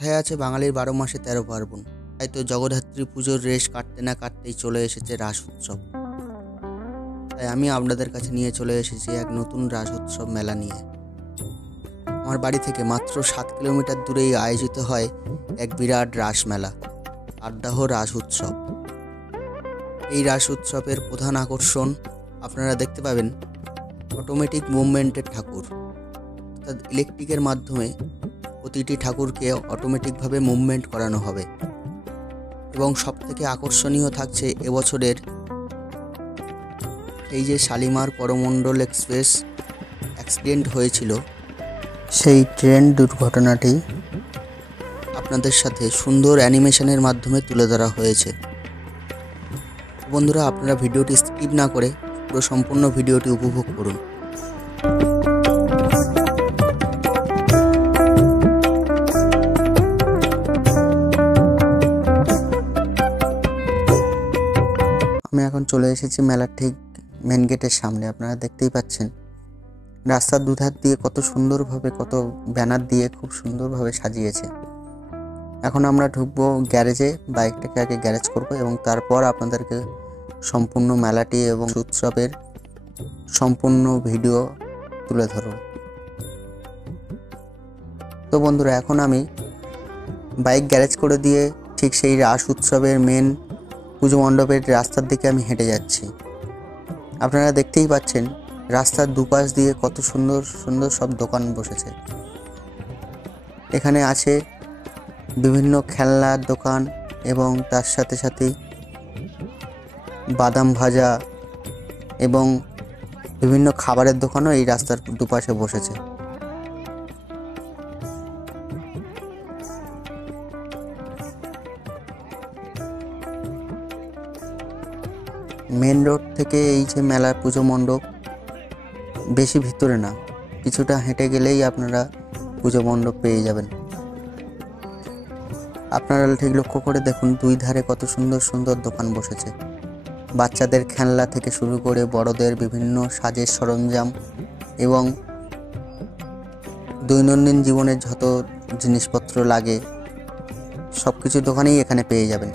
কথায় আছে বাঙালির 12 মাসে 13 পার্বণ। তাই তো জগদ্ধাত্রী পুজোর রেশ কাটতে না কাটতেই চলে এসেছে রাস উৎসব। তাই আমি আপনাদের কাছে নিয়ে চলে এসেছি এক নতুন রাস উৎসব মেলা নিয়ে। আমার বাড়ি থেকে মাত্র 7 কিলোমিটার দূরেই আয়োজিত হয় এক বিরাট রাস মেলা, আদ্যাহ রাস উৎসব। এই রাস উৎসবের প্রধান আকর্ষণ আপনারা দেখতে পাবেন অটোমেটিক মুভমেন্টের ঠাকুর, অর্থাৎ ইলেকট্রিকের মাধ্যমে প্রতিটি ঠাকুরকে অটোমেটিকভাবে মুভমেন্ট করানো হবে। এবং সবথেকে আকর্ষণীয় থাকছে এবছরের এই যে শালিমার করমণ্ডল এক্সপ্রেস অ্যাক্সিডেন্ট হয়েছিল, সেই ট্রেন দুর্ঘটনাটি আপনাদের সাথে সুন্দর অ্যানিমেশনের মাধ্যমে তুলে ধরা হয়েছে। বন্ধুরা, আপনারা ভিডিওটি স্কিপ না করে পুরো সম্পূর্ণ ভিডিওটি উপভোগ করুন। আমি এখন চলে এসেছি মেলার ঠিক মেন গেটের সামনে। আপনারা দেখতেই পাচ্ছেন রাস্তার দুধার দিয়ে কত সুন্দরভাবে, কত ব্যানার দিয়ে খুব সুন্দরভাবে সাজিয়েছে। এখন আমরা ঢুকবো গ্যারেজে, বাইকটাকে আগে গ্যারেজ করব এবং তারপর আপনাদেরকে সম্পূর্ণ মেলাটি এবং উৎসবের সম্পূর্ণ ভিডিও তুলে ধরব। তো বন্ধুরা, এখন আমি বাইক গ্যারেজ করে দিয়ে ঠিক সেই রাস উৎসবের মেন পুজো মণ্ডপের রাস্তার দিকে আমি হেঁটে যাচ্ছি। আপনারা দেখতেই পাচ্ছেন রাস্তার দুপাশ দিয়ে কত সুন্দর সুন্দর সব দোকান বসেছে। এখানে আছে বিভিন্ন খেলনার দোকান এবং তার সাথে সাথে বাদাম ভাজা এবং বিভিন্ন খাবারের দোকানও এই রাস্তার দুপাশে বসেছে। মেন রোড থেকে এই যে মেলার পুজো মণ্ডপ বেশি ভিতরে না, কিছুটা হেঁটে গেলেই আপনারা পুজো মণ্ডপ পেয়ে যাবেন। আপনারা ঠিক লক্ষ্য করে দেখুন দুই ধারে কত সুন্দর সুন্দর দোকান বসেছে। বাচ্চাদের খেলনা থেকে শুরু করে বড়দের বিভিন্ন সাজের সরঞ্জাম এবং দৈনন্দিন জীবনের যত জিনিসপত্র লাগে সব কিছু দোকানেই এখানে পেয়ে যাবেন।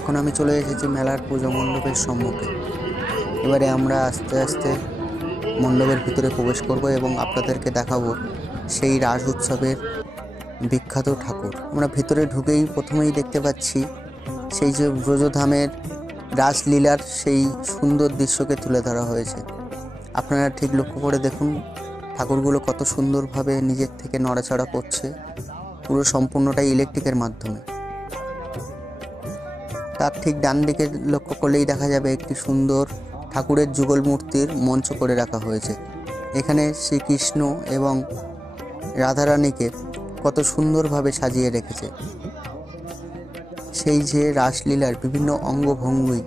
এখন আমি চলে এসেছি মেলার পুজো মণ্ডপের সম্মুখে। এবারে আমরা আস্তে আস্তে মণ্ডপের ভিতরে প্রবেশ করব এবং আপনাদেরকে দেখাবো সেই রাস উৎসবের বিখ্যাত ঠাকুর। আমরা ভিতরে ঢুকেই প্রথমেই দেখতে পাচ্ছি সেই যে ব্রজধামের রাসলীলার সেই সুন্দর দৃশ্যকে তুলে ধরা হয়েছে। আপনারা ঠিক লক্ষ্য করে দেখুন ঠাকুরগুলো কত সুন্দরভাবে নিজের থেকে নড়াচড়া করছে, পুরো সম্পূর্ণটাই ইলেকট্রিকের মাধ্যমে। তার ঠিক ডান দিকে লক্ষ্য করলেই দেখা যাবে একটি সুন্দর ঠাকুরের যুগল মূর্তির মঞ্চ করে রাখা হয়েছে। এখানে শ্রীকৃষ্ণ এবং রাধারানীকে কত সুন্দরভাবে সাজিয়ে রেখেছে। সেই যে রাসলীলার বিভিন্ন অঙ্গভঙ্গি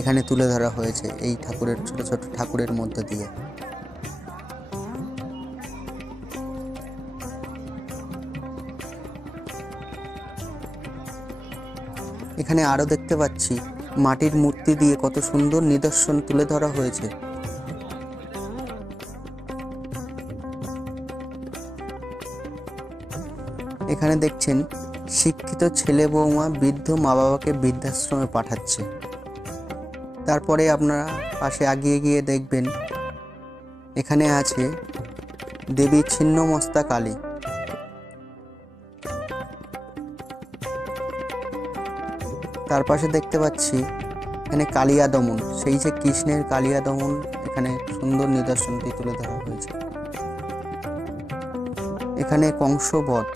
এখানে তুলে ধরা হয়েছে এই ঠাকুরের ছোট ছোট ঠাকুরের মধ্য দিয়ে। এখানে আরও দেখতে পাচ্ছি মাটির মূর্তি দিয়ে কত সুন্দর নিদর্শন তুলে ধরা হয়েছে। এখানে দেখছেন শিক্ষিত ছেলে বৌমা বৃদ্ধ মা বাবাকে বৃদ্ধাশ্রমে পাঠাচ্ছে। তারপরে আপনারা পাশে এগিয়ে গিয়ে দেখবেন এখানে আছে দেবী ছিন্নমস্তা কালী। তার পাশে দেখতে পাচ্ছি এখানে কালিয়া দমন, সেই যে কৃষ্ণের কালিয়া দমন এখানে সুন্দর নিদর্শনটি তুলে ধরা হয়েছে। এখানে কংসবধ,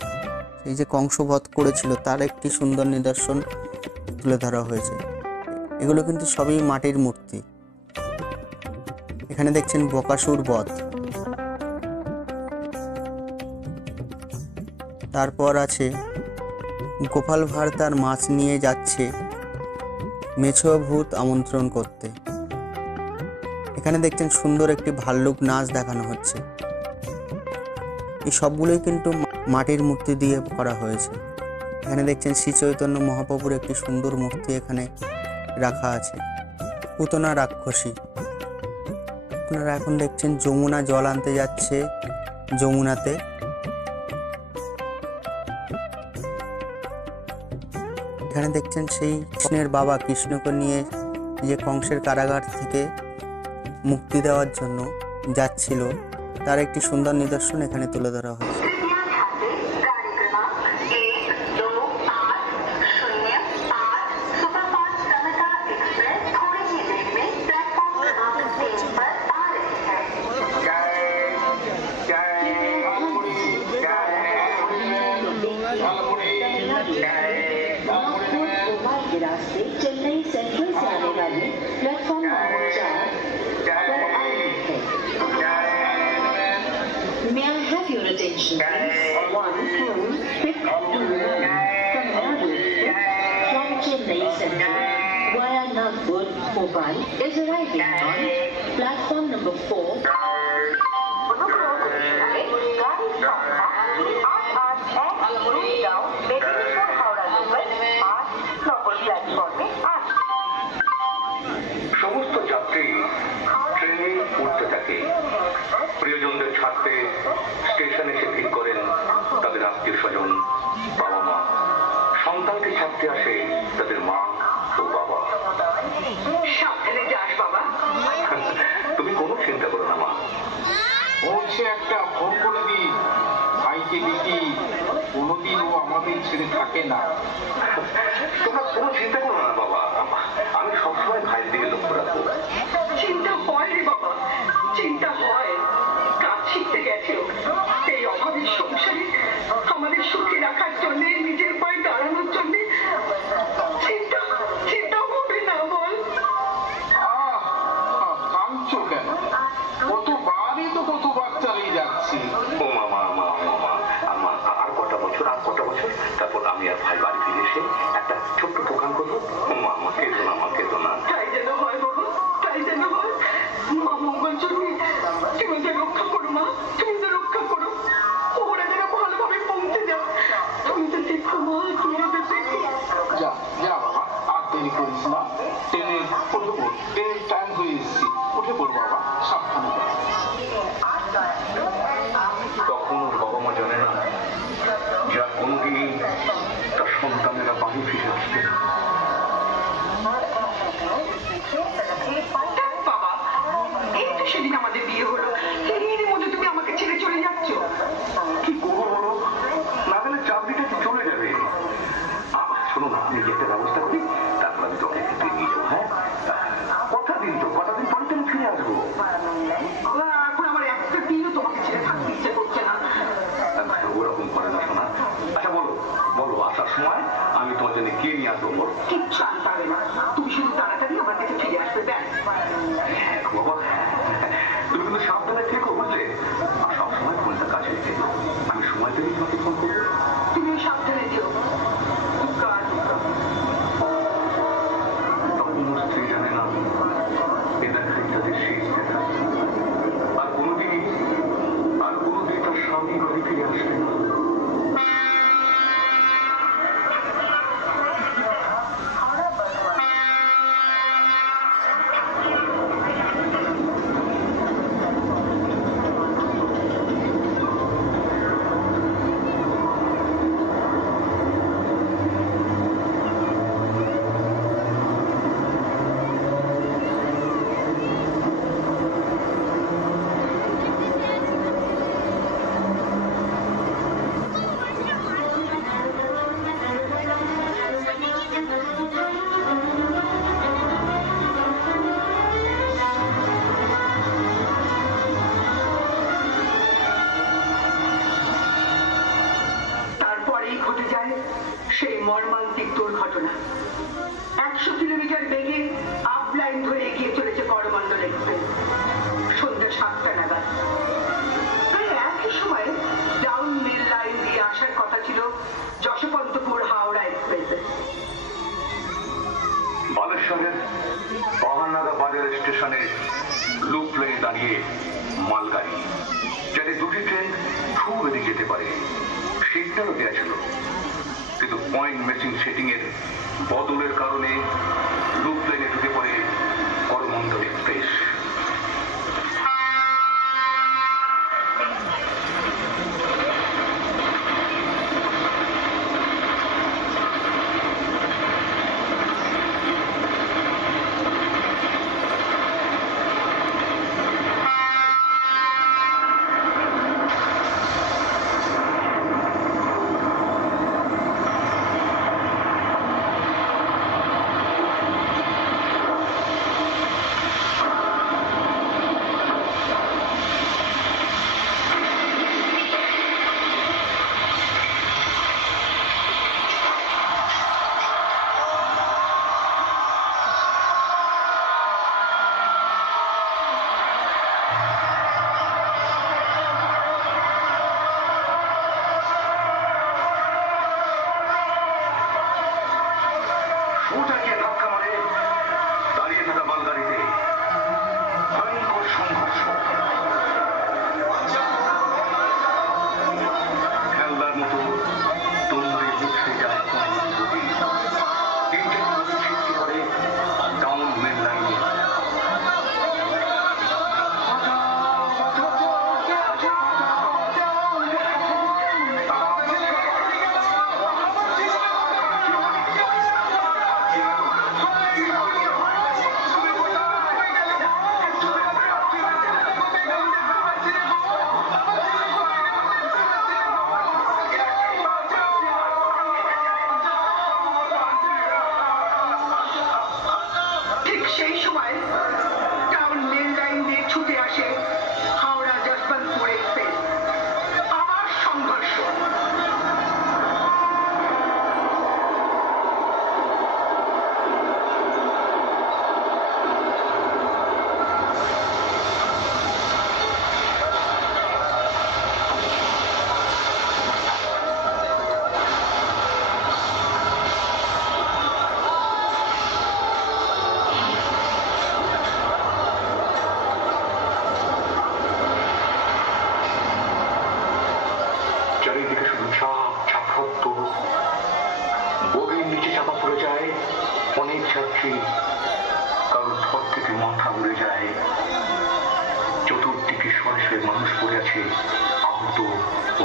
সেই যে কংসবধ করেছিল তার একটি সুন্দর নিদর্শন তুলে ধরা হয়েছে। এগুলো কিন্তু সবই মাটির মূর্তি। এখানে দেখছেন বকাসুর বধ। তারপর আছে গোপাল ভাঁড় তার মাছ নিয়ে যাচ্ছে মেছো ভূত আমন্ত্রণ করতে। এখানে দেখছেন সুন্দর একটি ভাল্লুক নাচ দেখানো হচ্ছে। এই সবগুলোই কিন্তু মাটির মূর্তি দিয়ে করা হয়েছে। এখানে দেখছেন শ্রী চৈতন্য মহাপ্রভুর একটি সুন্দর মূর্তি এখানে রাখা আছে, পুতনা রাক্ষসী। আপনারা এখন দেখছেন যমুনা জল আনতে যাচ্ছে যমুনাতে। এখানে দেখছেন সেই কৃষ্ণের বাবা কৃষ্ণকে নিয়ে যে কংসের কারাগার থেকে মুক্তি দেওয়ার জন্য যাচ্ছিল, তার একটি সুন্দর নিদর্শন এখানে তুলে ধরা হয়েছে। रास्ते चेन्नई सेंट्रल से आने वाली प्लेटफॉर्म नंबर 4 पर आ रही है। May I have your attention, please? One full fifth Tour from Nagpur from Chennai Central via Nagpur, Mumbai is arriving on platform number 4. সমস্ত যাত্রী ট্রেনে উঠতে থাকে। প্রিয়জনদের ছাড়তে স্টেশনে এসে ভিড় করেন তাদের আত্মীয় স্বজন, বাবা মা। সন্তানকে ছাড়তে আসে তাদের মা ও বাবা। সাবধানে যাস বাবা। তুমি কোনো চিন্তা করো না মা। বলছে একটা ফোন করে দিই, ভাইকে দেখি, কোনোদিন ও আমাদের ছেড়ে থাকে না। তোমরা কোনো চিন্তা করো না বাবা, আমি সবসময় ভাইয়ের দিকে লক্ষ্য রাখবো। চিন্তা হয় রে বাবা, চিন্তা হয়। কাজ শিখতে গেছে এই অভাবের সংসারে আমাদের সুখে রাখার জন্য, নিজের পায়ে দাঁড়ানোর জন্য। চিন্তা চিন্তা হবে না বল? কাঁদছো কেন? কতবারই তো কতবার চালিয়ে যাচ্ছি। ও মামা আর কটা বছর তারপর আমি আর ভাই বাড়ি ফিরে এসে একটা ছোট্ট দোকান করবো। মামা কেতো না। তাই যেন হয় বাবা, তাই যেন হয়। মা মঙ্গল জন্য তুমি যে রক্ষা করো মা, তুমি যে রক্ষা করো। ওরা যেন ভালোভাবে পৌঁছে যাও। তুমি তো দেখো মা, তুমি তো দেখো। যা বাবা, আর দেরি করিস না। ট্রেনে উঠে পড়, ট্রেনের টাইম হয়ে এসেছি। উঠে পড় বাবা, সাবধানে যা। তখন ওর বাবা মা জানে না যা কোনোদিনই তার সন্তানেরা বাড়ি ফিরে আসবে না। বাবা, এই তো সেদিন আমাদের বিয়ে হলো, এরই মধ্যে তুমি আমাকে ছেড়ে চলে যাচ্ছ। কি করবো বলো, না গেলে চাকরিটা কি চলে যাবে। শোনো না, আমি একটা ব্যবস্থা করি, তারপর আমি তোকে খেতে নিয়ে যাবো। হ্যাঁ, কথা দিন পরে তুমি ফিরে আসবো। এখন আমার একটা দিনও তোমাকে ছেড়ে থাকতে ইচ্ছে করছে না। ওরকম করে না শোনা। আচ্ছা বলো আসার সময় আমি তোমার জন্য কে নিয়ে আসবো বলো। কিচ্ছু আনতে হবে না, তুমি শুধু তাড়াতাড়ি আমার কাছে ফিরে আসবে, ব্যাস। বাবা, তুমি কিন্তু সাবধানে থেকো বুঝলে। আর সবসময় ফোনটা কাছে রেখে আমি সময় পেলে তোমাকে ফোন করবো। তুমি সাবধানে যেও। তখন স্ত্রী জানে না এ দেখাই তাদের শেষ দেখা। আর কোনোদিন তার স্বামী বাড়ি ফিরে আসবে না। সেই মর্মান্তিক দুর্ঘটনা। 100 কিলোমিটার বেগে আপ লাইন ধরে এগিয়ে চলেছে করমণ্ডল এক্সপ্রেস। সন্ধ্যা 7টা নাগাদ। প্রায় একই সময়ে ডাউন মেল লাইন দিয়ে আসার কথা ছিল যশবন্তপুর হাওড়া এক্সপ্রেসে। বালেশ্বরের বাহানাগা বাজার স্টেশনে লুপ লেনে দাঁড়িয়ে মালগাড়ি, যাতে দুটি ট্রেন খুব বেরিয়ে যেতে পারে, সিগন্যালও দেওয়া ছিল, কিন্তু পয়েন্ট ম্যাচিং সেটিং এর বদলের কারণে লুপ লাইনে ঢুকে পড়ে করমণ্ডল এক্সপ্রেস। কারোর ঘর থেকে মাথা উড়ে যায়, চতুর্দিকে শয়ে শয়ে মানুষ পড়ে আছে আহত ও